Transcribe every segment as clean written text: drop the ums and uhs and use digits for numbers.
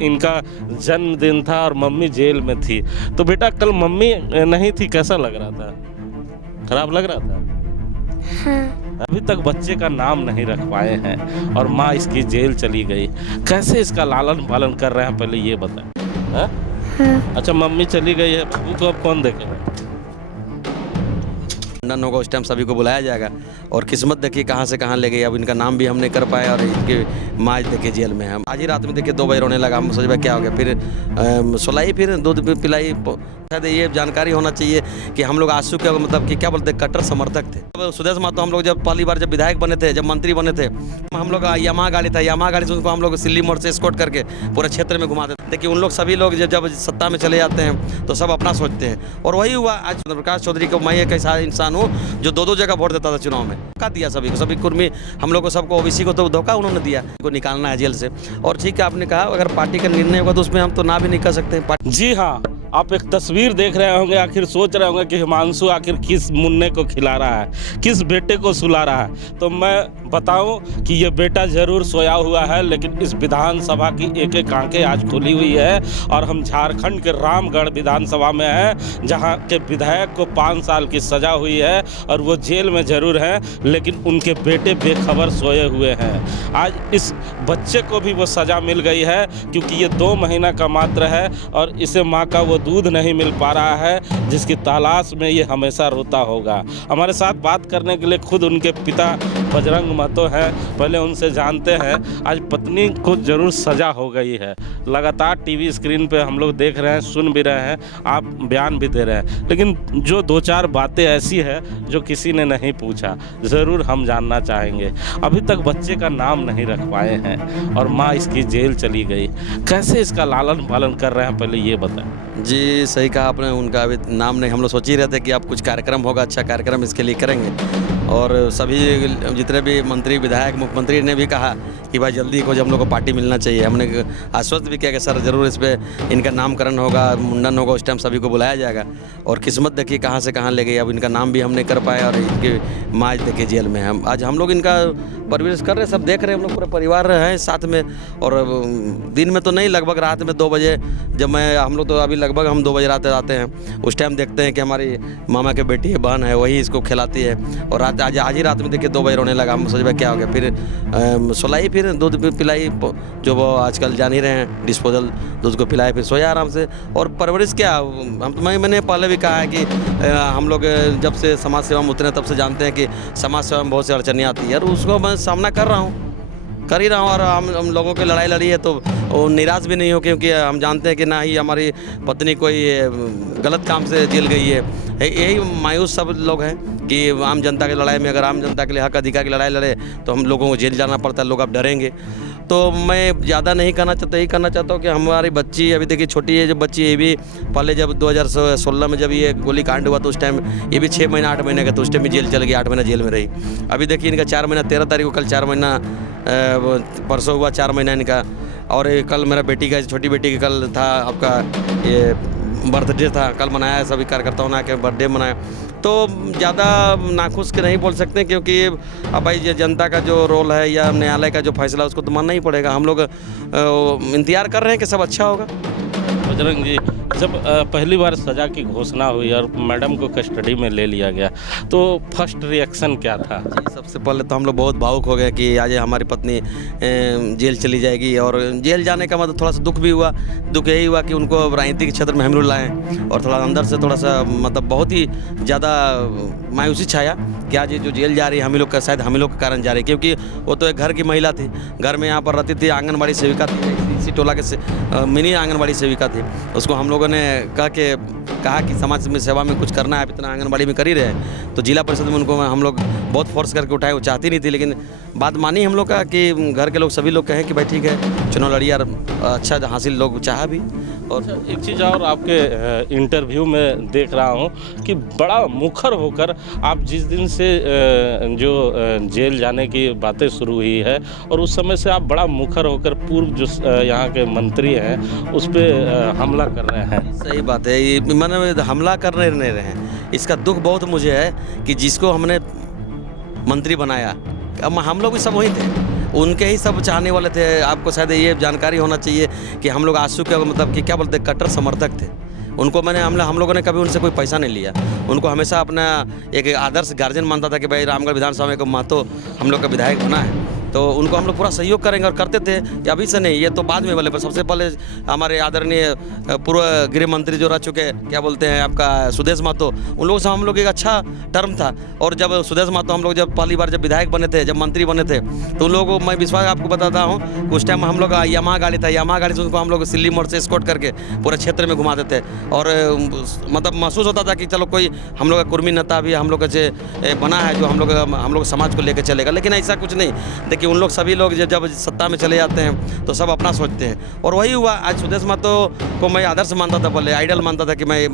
इनका जन्मदिन था और मम्मी जेल में थी। तो बेटा कल मम्मी नहीं थी, कैसा लग रहा था? खराब लग रहा था? हाँ। अभी तक बच्चे का नाम नहीं रख पाए हैं और माँ इसकी जेल चली गई। कैसे इसका लालन पालन कर रहे हैं, पहले ये बताएं। हाँ? हाँ। अच्छा, मम्मी चली गई है, बाबू को अब कौन देखेगा? मुंडन होगा उस टाइम सभी को बुलाया जाएगा। और किस्मत देखिए कहाँ से कहाँ ले गई। अब इनका नाम भी हम नहीं कर पाए और इनके माँ आज देखिए जेल में है। आज ही रात में देखिए 2 बजे रोने लगा। हम सोच भाई क्या हो गया, फिर सुलाई, फिर दूध पिलाई। शायद ये जानकारी होना चाहिए कि हम लोग आंसू के मतलब कि क्या बोलते हैं, कट्टर समर्थक थे। अब सुदेश महतो हम लोग जब पहली बार जब विधायक बने थे, जब मंत्री बने थे, हम लोग यामाहा गाड़ी था, यामाहा गाड़ी से उनको हम लोग सिल्ली मोड़ से एस्कॉर्ट करके पूरे क्षेत्र में घुमाते थे। देखिए उन लोग सभी लोग जब सत्ता में चले जाते हैं तो सब अपना सोचते हैं, और वही हुआ। आज प्रकाश चौधरी को मैं एक ऐसा इंसान हूँ जो 2-2 जगह वोट देता था चुनाव में। धोखा दिया सभी को, सभी कुर्मी हम लोग को, सबको ओबीसी को तो धोखा उन्होंने दिया। को निकालना है जेल से। और ठीक है, आपने कहा अगर पार्टी का निर्णय होगा तो उसमें हम तो ना भी नहीं कर सकते। जी हाँ, आप एक तस्वीर देख रहे होंगे, आखिर सोच रहे होंगे कि हिमांशु आखिर किस मुन्ने को खिला रहा है, किस बेटे को सुला रहा है। तो मैं बताऊं कि ये बेटा जरूर सोया हुआ है, लेकिन इस विधानसभा की एक एक आंखें आज खुली हुई है। और हम झारखंड के रामगढ़ विधानसभा में हैं, जहां के विधायक को 5 साल की सजा हुई है और वो जेल में जरूर हैं, लेकिन उनके बेटे बेखबर सोए हुए हैं। आज इस बच्चे को भी वो सजा मिल गई है, क्योंकि ये 2 महीना का मात्र है और इसे माँ का वो दूध नहीं मिल पा रहा है, जिसकी तलाश में ये हमेशा रोता होगा। हमारे साथ बात करने के लिए खुद उनके पिता बजरंग महतो हैं, पहले उनसे जानते हैं। आज पत्नी को जरूर सजा हो गई है। लगातार टीवी स्क्रीन पे हम लोग देख रहे हैं, सुन भी रहे हैं, आप बयान भी दे रहे हैं, लेकिन जो 2-4 बातें ऐसी है जो किसी ने नहीं पूछा, ज़रूर हम जानना चाहेंगे। अभी तक बच्चे का नाम नहीं रख पाए हैं और माँ इसकी जेल चली गई। कैसे इसका लालन पालन कर रहे हैं, पहले ये बताएं। जी सही कहा आपने, उनका अभी नाम नहीं। हम लोग सोच ही रहे थे कि अब कुछ कार्यक्रम होगा, अच्छा कार्यक्रम इसके लिए करेंगे। और सभी जितने भी मंत्री, विधायक, मुख्यमंत्री ने भी कहा कि भाई जल्दी कुछ हम लोग को पार्टी मिलना चाहिए। हमने आश्वस्त भी किया कि सर ज़रूर इस पर इनका नामकरण होगा, मुंडन होगा, उस टाइम सभी को बुलाया जाएगा। और किस्मत देखिए कहाँ से कहाँ ले गई। अब इनका नाम भी हम नहीं कर पाए और इनकी माँ आज देखिए जेल में है। आज हम लोग इनका परवरिश कर रहे हैं, सब देख रहे हैं, हम लोग पूरे परिवार हैं साथ में। और दिन में तो नहीं, लगभग रात में 2 बजे जब हम लोग तो अभी लगभग हम 2 बजे रात आते हैं, उस टाइम देखते हैं कि हमारी मामा के बेटी है, बहन है, वही इसको खिलाती है। और आज ही रात में देखिए 2 बजे रोने लगा। हम सोच भाई क्या हो गया, फिर सुलाई, फिर दूध पिलाई, जो वो आजकल जान ही रहे हैं, डिस्पोजल दूध को पिलाए, फिर सोया आराम से। और परवरिश क्या, मैंने पहले भी कहा है कि हम लोग जब से समाज सेवा में उतरे तब से जानते हैं कि समाज सेवा में बहुत सी अड़चनें आती है, और उसको मैं सामना कर ही रहा हूँ। और हम लोगों की लड़ाई लड़ी है तो वो निराश भी नहीं हो, क्योंकि हम जानते हैं कि ना ही हमारी पत्नी कोई गलत काम से जेल गई है। यही मायूस सब लोग हैं कि आम जनता की लड़ाई में, अगर आम जनता के लिए हक अधिकार की लड़ाई लड़े तो हम लोगों को जेल जाना पड़ता है, लोग अब डरेंगे। तो मैं ज़्यादा नहीं कहना चाहता, यही कहना चाहता हूँ कि हमारी बच्ची अभी देखिए छोटी है, जो बच्ची ये भी पहले जब 2016 में जब ये गोली कांड हुआ तो उस टाइम ये भी 6 महीना 8 महीने का, तो उस टाइम भी जेल चल गई, 8 महीना जेल में रही। अभी देखिए इनका 4 महीना, 13 तारीख को कल 4 महीना, परसों हुआ 4 महीना इनका। और कल मेरा बेटी का, छोटी बेटी का कल था आपका ये बर्थडे था, कल मनाया, सभी कार्यकर्ताओं ने आके बर्थडे मनाया। तो ज़्यादा नाखुश के नहीं बोल सकते, क्योंकि अब भाई जनता का जो रोल है या न्यायालय का जो फैसला उसको तो मानना ही पड़ेगा। हम लोग इंतजार कर रहे हैं कि सब अच्छा होगा। बजरंग जी, जब पहली बार सज़ा की घोषणा हुई और मैडम को कस्टडी में ले लिया गया, तो फर्स्ट रिएक्शन क्या था? जी, सबसे पहले तो हम लोग बहुत भावुक हो गए कि आज हमारी पत्नी जेल चली जाएगी। और जेल जाने का मतलब थोड़ा सा दुख भी हुआ। दुख यही हुआ कि उनको राजनीतिक क्षेत्र में हम लोग लाएँ, और थोड़ा अंदर से थोड़ा सा मतलब बहुत ही ज़्यादा मायूसी छाया कि आज ये जो जेल जा रही है हम ही लोग का, शायद हम ही लोग के कारण जा रही है। क्योंकि वो तो एक घर की महिला थी, घर में यहाँ पर रहती थी, आंगनबाड़ी सेविका थी, इसी टोला के मिनी आंगनबाड़ी सेविका थी। उसको हम लोगों ने कहा कि समाज में सेवा में कुछ करना है, आप इतना आंगनबाड़ी में कर ही रहे हैं। तो जिला परिषद में उनको हम लोग बहुत फोर्स करके उठाए, वो चाहती नहीं थी, लेकिन बात मानी हम लोग का कि घर के लोग सभी लोग कहें कि भाई ठीक है चुनाव लड़िए, और अच्छा हासिल लोग चाहा भी। और एक चीज़ और, आपके इंटरव्यू में देख रहा हूँ कि बड़ा मुखर होकर आप जिस दिन से जो जेल जाने की बातें शुरू हुई है, और उस समय से आप बड़ा मुखर होकर पूर्व जो यहाँ के मंत्री हैं उस पर हमला कर रहे हैं। सही बात है, ये मैंने हमला करने नहीं रहे हैं। इसका दुख बहुत मुझे है कि जिसको हमने मंत्री बनाया, अब हम लोग भी सब वही थे। उनके ही सब चाहने वाले थे। आपको शायद ये जानकारी होना चाहिए कि हम लोग आंसू के मतलब कि क्या बोलते हैं कट्टर समर्थक थे। उनको हम लोगों ने कभी उनसे कोई पैसा नहीं लिया। उनको हमेशा अपना एक आदर्श गार्जियन मानता था कि भाई रामगढ़ विधानसभा में को महतो हम लोग का विधायक बना है तो उनको हम लोग पूरा सहयोग करेंगे और करते थे। कि अभी से नहीं, ये तो बाद में वाले पर सबसे पहले हमारे आदरणीय पूर्व गृह मंत्री जो रह चुके क्या बोलते हैं आपका सुदेश महतो, उन लोगों से हम लोग एक अच्छा टर्म था। और जब सुदेश महतो हम लोग जब पहली बार जब विधायक बने थे, जब मंत्री बने थे, तो उन लोगों को मैं विश्वास आपको बताता हूँ उस टाइम हम लोग यामाहा गाड़ी था, यामाहा गाड़ी से उनको हम लोग सिल्ली मोड़ से स्कॉट करके पूरे क्षेत्र में घुमाते थे। और मतलब महसूस होता था कि चलो कोई हम लोग का कुर्मी नेता भी हम लोग से बना है जो हम लोग समाज को लेकर चलेगा। लेकिन ऐसा कुछ नहीं। कि उन लोग सभी लोग जब सत्ता में चले जाते हैं तो सब अपना सोचते हैं और वही हुआ। आज सुदेश महतो को मैं आदर्श मानता था, पहले आइडल मानता था कि मैं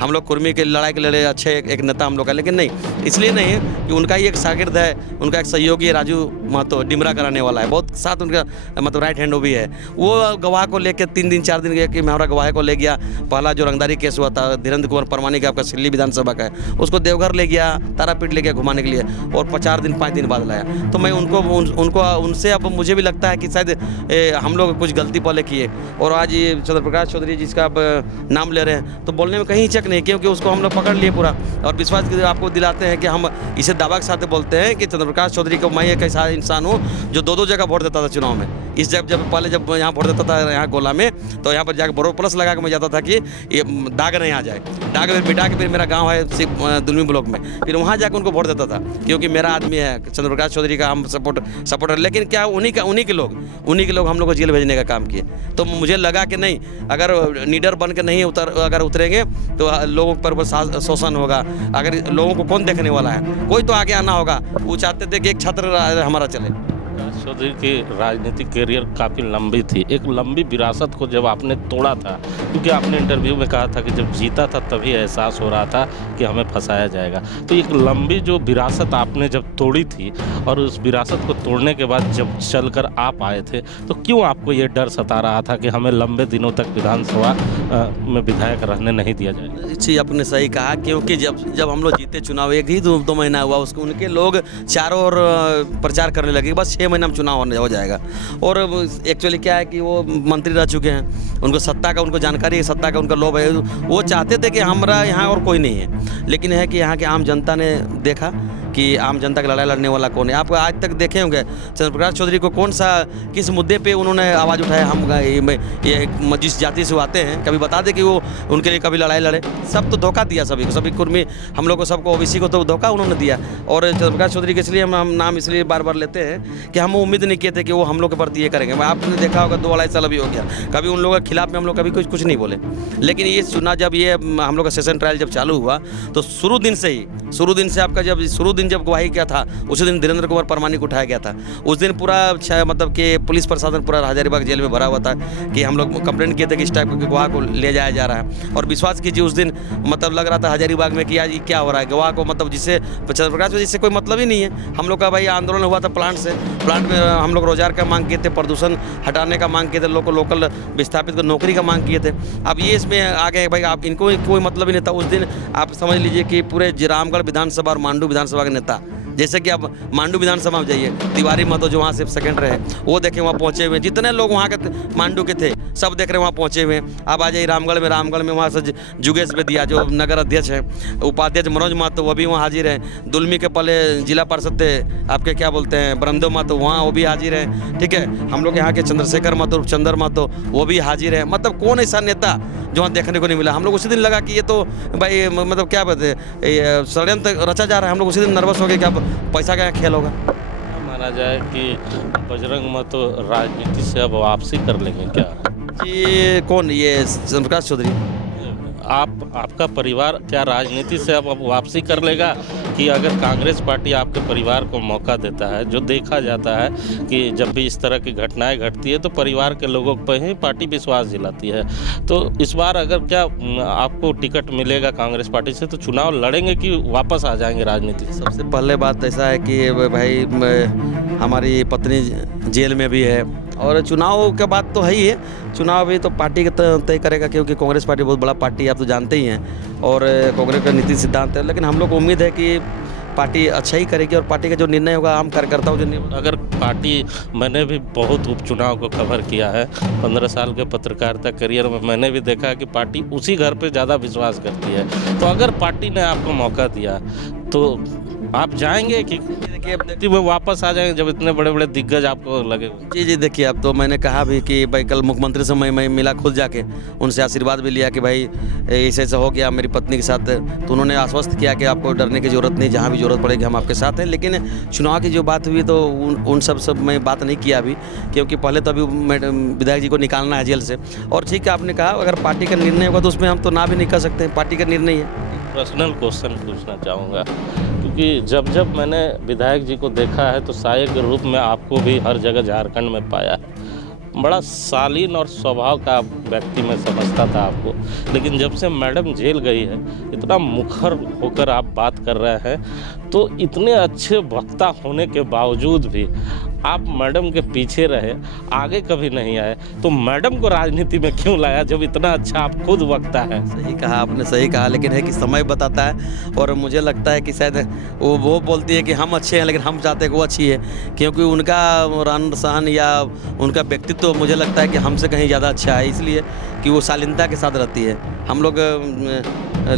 हम लोग कुर्मी के लड़ाई के लड़े अच्छे एक नेता हम लोग का। लेकिन नहीं, इसलिए नहीं कि उनका ही एक शागिर्द है, उनका एक सहयोगी है राजू महतो, डिमरा कराने वाला है, बहुत साथ उनका मतलब राइट हैंड वो भी है। वो गवाह को लेकर 3 दिन 4 दिन गया कि मैं हमारा गवाह को ले गया। पहला जो रंगदारी केस हुआ था धीरेन्द्र कुमार परमानी का, आपका सिल्ली विधानसभा का है, उसको देवघर ले गया, तारापीठ ले गया घुमाने के लिए और 4 दिन 5 दिन बाद लाया। तो मैं उनको उनसे अब मुझे भी लगता है कि शायद हम लोग कुछ गलती पहले किए। और आज ये चंद्रप्रकाश चौधरी जिसका आप नाम ले रहे हैं तो बोलने में कहीं हिचक नहीं, क्योंकि उसको हम लोग पकड़ लिए पूरा और विश्वास आपको दिलाते हैं कि हम इसे दावा के साथ बोलते हैं कि चंद्रप्रकाश चौधरी को मैं एक ऐसा इंसान हूँ जो 2-2 जगह वोट देता था चुनाव में। इस जब पहले जब यहाँ वोट देता था यहाँ गोला में, तो यहाँ पर जाकर बोरो प्लस लगा के मैं जाता था कि ये दाग नहीं आ जाए। दाग फिर मिटा के फिर मेरा गांव है दुलमी ब्लॉक में, फिर वहाँ जाकर उनको वोट देता था क्योंकि मेरा आदमी है चंद्रप्रकाश चौधरी का हम सपोर्टर। लेकिन क्या उन्हीं के लोग हम लोग को जेल भेजने का काम किए। तो मुझे लगा कि नहीं, अगर लीडर बन के नहीं अगर उतरेंगे तो लोगों पर शोषण होगा। अगर लोगों को कौन देखने वाला है, कोई तो आगे आना होगा। वो चाहते थे कि एक छात्र हमारा चले। चौधरी की राजनीतिक करियर काफ़ी लंबी थी। एक लंबी विरासत को जब आपने तोड़ा था, क्योंकि आपने इंटरव्यू में कहा था कि जब जीता था तभी एहसास हो रहा था कि हमें फंसाया जाएगा। तो एक लंबी जो विरासत आपने जब तोड़ी थी और उस विरासत को तोड़ने के बाद जब चलकर आप आए थे, तो क्यों आपको ये डर सता रहा था कि हमें लंबे दिनों तक विधानसभा में विधायक रहने नहीं दिया जाएगा? जी, आपने सही कहा, क्योंकि जब हम लोग जीते चुनाव, एक ही 2 महीना हुआ उसको, उनके लोग चारों ओर प्रचार करने लगे बस 6 महीना में चुनाव हो जाएगा। और एक्चुअली क्या है कि वो मंत्री रह चुके हैं, उनको सत्ता का उनको जानकारी है, सत्ता का उनका लोभ है। वो चाहते थे कि हमारा यहाँ और कोई नहीं है। लेकिन है कि यहाँ के आम जनता ने देखा कि आम जनता की लड़ाई लड़ने वाला कौन है। आप आज तक देखे होंगे चंद्रप्रकाश चौधरी को कौन सा किस मुद्दे पे उन्होंने आवाज़ उठाया। हम ये जिस जाति से आते हैं, कभी बता दें कि वो उनके लिए कभी लड़ाई लड़े। सब तो धोखा दिया सभी को, सभी कुर्मी हम लोग को, सबको ओबीसी को तो धोखा उन्होंने दिया। और चंद्रप्रकाश चौधरी के इसलिए हम नाम इसलिए बार बार लेते हैं कि हम उम्मीद नहीं किए थे कि वो हम लोग के प्रति ये करेंगे। आपने देखा होगा 2-2.5 साल अभी हो गया, कभी उन लोगों के खिलाफ में हम लोग कभी कुछ नहीं बोले। लेकिन ये सुना जब ये हम लोग का सेशन ट्रायल जब चालू हुआ तो शुरू दिन से आपका जब गवाही किया था उसी दिन धीरेन्द्र कुमार परमानी को उठाया गया था। उस दिन पूरा मतलब कि पुलिस प्रशासन पूरा हजारीबाग जेल में भरा हुआ था कि हम लोग कंप्लेंट किए थे कि इस टाइप के गवाह को ले जाया जा रहा है। और विश्वास कीजिए उस दिन मतलब लग रहा था हजारीबाग में कि आज क्या हो रहा है, गवाह को मतलब जिससे चंद्रप्रकाश जिससे कोई मतलब ही नहीं है। हम लोग का भाई आंदोलन हुआ था प्लांट में हम लोग रोजगार का मांग किए थे, प्रदूषण हटाने का मांग किए थे, लोकल विस्थापित को नौकरी का मांग किए थे। अब ये इसमें आ गए भाई, आप इनको कोई मतलब ही नहीं था। उस दिन आप समझ लीजिए कि पूरे रामगढ़ विधानसभा और मांडू विधानसभा के नेता, जैसे कि आप मांडू विधानसभा में जाइए, तिवारी महतो जो वहाँ से सेकंड रहे वो देखे वहाँ पहुँचे हुए, जितने लोग वहाँ के मांडू के थे सब देख रहे वहाँ पहुँचे हुए। अब आ जाइए रामगढ़ में वहाँ से जुगेश बेदिया जो नगर अध्यक्ष हैं, उपाध्यक्ष मनोज महतो वो भी वहाँ हाजिर हैं। दुलमी के पहले जिला पार्षद थे आपके क्या बोलते हैं ब्रह्मदेव महतो, वहाँ वो भी हाजिर हैं। ठीक है, हम लोग यहाँ के चंद्रशेखर महतो, चंद्र महतो वो भी हाजिर है। मतलब कौन ऐसा नेता जो वहाँ देखने को नहीं मिला। हम लोग उसी दिन लगा कि ये तो भाई मतलब क्या बोलते षड्यंत्र रचा जा रहा है। हम लोग उसी दिन नर्वस हो गए कि अब पैसा का खेल होगा। माना जाए कि बजरंग महतो राजनीति से अब वापसी कर लेंगे क्या? जी, कौन? ये चंद्रप्रकाश चौधरी। आपका परिवार क्या राजनीति से अब वापसी कर लेगा कि अगर कांग्रेस पार्टी आपके परिवार को मौका देता है? जो देखा जाता है कि जब भी इस तरह की घटनाएं घटती है तो परिवार के लोगों पर ही पार्टी विश्वास दिलाती है। तो इस बार अगर क्या आपको टिकट मिलेगा कांग्रेस पार्टी से तो चुनाव लड़ेंगे कि वापस आ जाएंगे राजनीति से? सबसे पहले बात ऐसा है कि भाई हमारी पत्नी जेल में भी है और चुनाव के बाद तो है ही है। चुनाव भी तो पार्टी के तय करेगा, क्योंकि कांग्रेस पार्टी बहुत बड़ा पार्टी है, आप तो जानते ही हैं। और कांग्रेस का नीति सिद्धांत है। लेकिन हम लोग को उम्मीद है कि पार्टी अच्छा ही करेगी और पार्टी का जो निर्णय होगा आम कार्यकर्ताओं जो निर्णय अगर पार्टी, मैंने भी बहुत उपचुनाव को कवर किया है 15 साल के पत्रकारिता करियर में, मैंने भी देखा है कि पार्टी उसी घर पे ज़्यादा विश्वास करती है। तो अगर पार्टी ने आपको मौका दिया तो आप जाएंगे कि देखिए वो वापस आ जाएंगे जब इतने बड़े बड़े दिग्गज आपको लगे? जी देखिए, अब तो मैंने कहा भी कि भाई कल मुख्यमंत्री से मैं मिला खुद जाके, उनसे आशीर्वाद भी लिया कि भाई ऐसे ऐसा हो गया मेरी पत्नी के साथ, तो उन्होंने आश्वस्त किया कि आपको डरने की ज़रूरत नहीं, जहाँ भी ज़रूरत पड़ेगी हम आपके साथ हैं। लेकिन चुनाव की जो बात हुई तो उन सब मैं बात नहीं किया अभी, क्योंकि पहले तो अभी विधायक जी को निकालना है जेल से। और ठीक है, आपने कहा अगर पार्टी का निर्णय होगा तो उसमें हम तो ना भी नहीं कर सकते, पार्टी का निर्णय है। पर्सनल क्वेश्चन पूछना चाहूँगा, क्योंकि जब मैंने विधायक जी को देखा है तो सहायक के रूप में आपको भी हर जगह झारखंड में पाया है। बड़ा शालीन और स्वभाव का व्यक्ति मैं समझता था आपको, लेकिन जब से मैडम जेल गई है इतना मुखर होकर आप बात कर रहे हैं, तो इतने अच्छे वक्ता होने के बावजूद भी आप मैडम के पीछे रहे, आगे कभी नहीं आए। तो मैडम को राजनीति में क्यों लाया जब इतना अच्छा आप खुद वक्ता है? सही कहा आपने, सही कहा, लेकिन है कि समय बताता है। और मुझे लगता है कि शायद वो बोलती है कि हम अच्छे हैं, लेकिन हम चाहते हैं कि वो अच्छी है, क्योंकि उनका रहन सहन या उनका व्यक्तित्व तो मुझे लगता है कि हमसे कहीं ज़्यादा अच्छा है, इसलिए कि वो शालीनता के साथ रहती है। हम लोग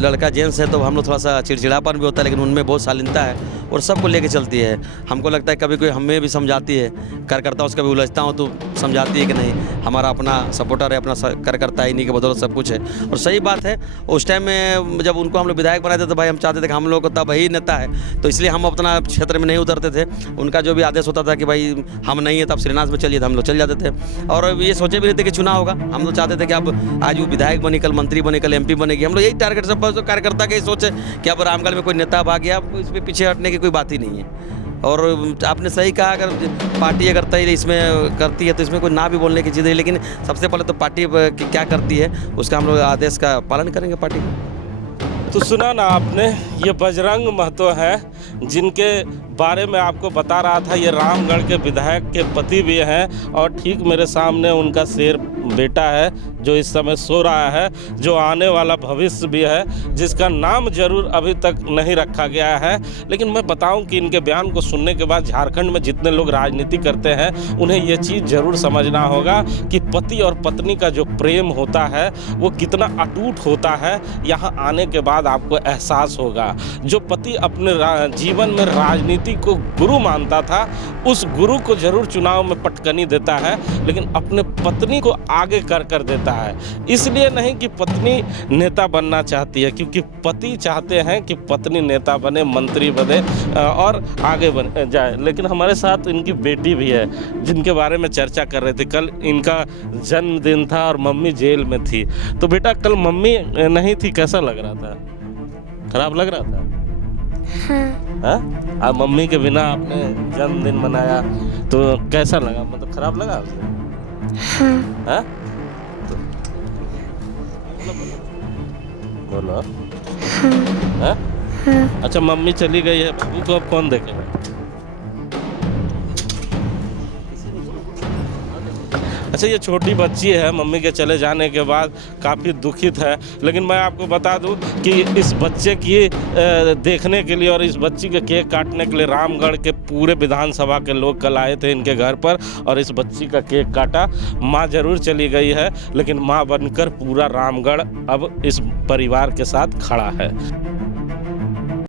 लड़का जेंट्स है तो हम लोग थोड़ा सा चिड़चिड़ापन भी होता है, लेकिन उनमें बहुत शालीनता है और सबको लेके चलती है। हमको लगता है कभी कोई हमें भी समझाती है, कार्यकर्ताओं से कभी उलझता हूँ तो समझाती है कि नहीं, हमारा अपना सपोर्टर है, अपना कार्यकर्ता है, इन्हीं के बदौलत सब कुछ है। और सही बात है, उस टाइम में जब उनको हम लोग विधायक बनाए थे तो भाई हम चाहते थे कि हम लोग को तब वही नेता है, तो इसलिए हम अपना क्षेत्र में नहीं उतरते थे। उनका जो भी आदेश होता था कि भाई हम नहीं है तब श्रीनाथ में चलिए, तो हम लोग चल जाते थे। और ये सोचे भी नहीं थे कि चुनाव होगा, हम लोग चाहते थे कि अब आज वो विधायक बने, कल मंत्री बने, कल MP बनेगी। हम लोग यही टारगेट, सब कार्यकर्ता का यही सोचे कि अब रामगढ़ में कोई नेता भाग गया, अब इस पर पीछे हटने की कोई बात ही नहीं है। और आपने सही कहा, अगर पार्टी अगर तय इसमें करती है तो इसमें कोई ना भी बोलने की चीज़ है, लेकिन सबसे पहले तो पार्टी क्या करती है उसका हम लोग आदेश का पालन करेंगे पार्टी का। तो सुना ना आपने, ये बजरंग महतो है जिनके बारे में आपको बता रहा था। ये रामगढ़ के विधायक के पति भी हैं और ठीक मेरे सामने उनका शेर बेटा है जो इस समय सो रहा है, जो आने वाला भविष्य भी है, जिसका नाम जरूर अभी तक नहीं रखा गया है। लेकिन मैं बताऊं कि इनके बयान को सुनने के बाद झारखंड में जितने लोग राजनीति करते हैं उन्हें ये चीज़ जरूर समझना होगा कि पति और पत्नी का जो प्रेम होता है वो कितना अटूट होता है। यहाँ आने के बाद आपको एहसास होगा। जो पति अपने जीवन में राजनीति को गुरु मानता था, उस गुरु को जरूर चुनाव में पटकनी देता है, लेकिन अपने पत्नी को आगे कर देता है। इसलिए नहीं कि पत्नी नेता बनना चाहती है, क्योंकि पति चाहते हैं कि पत्नी नेता बने, मंत्री बने और आगे बन जाए। लेकिन हमारे साथ इनकी बेटी भी है जिनके बारे में चर्चा कर रहे थे। कल इनका जन्मदिन था और मम्मी जेल में थी। तो बेटा, कल मम्मी नहीं थी, कैसा लग रहा था? खराब लग रहा था? हाँ? आप मम्मी के बिना आपने जन्मदिन मनाया तो कैसा लगा? मतलब खराब लगा आपसे? हाँ? तो बोलो। हाँ? अच्छा, मम्मी चली गई है, बाबू को अब कौन देखेगा? अच्छा, ये छोटी बच्ची है, मम्मी के चले जाने के बाद काफ़ी दुखित है। लेकिन मैं आपको बता दूं कि इस बच्चे की देखने के लिए और इस बच्ची के केक काटने के लिए रामगढ़ के पूरे विधानसभा के लोग कल आए थे इनके घर पर और इस बच्ची का केक काटा। माँ जरूर चली गई है, लेकिन माँ बनकर पूरा रामगढ़ अब इस परिवार के साथ खड़ा है।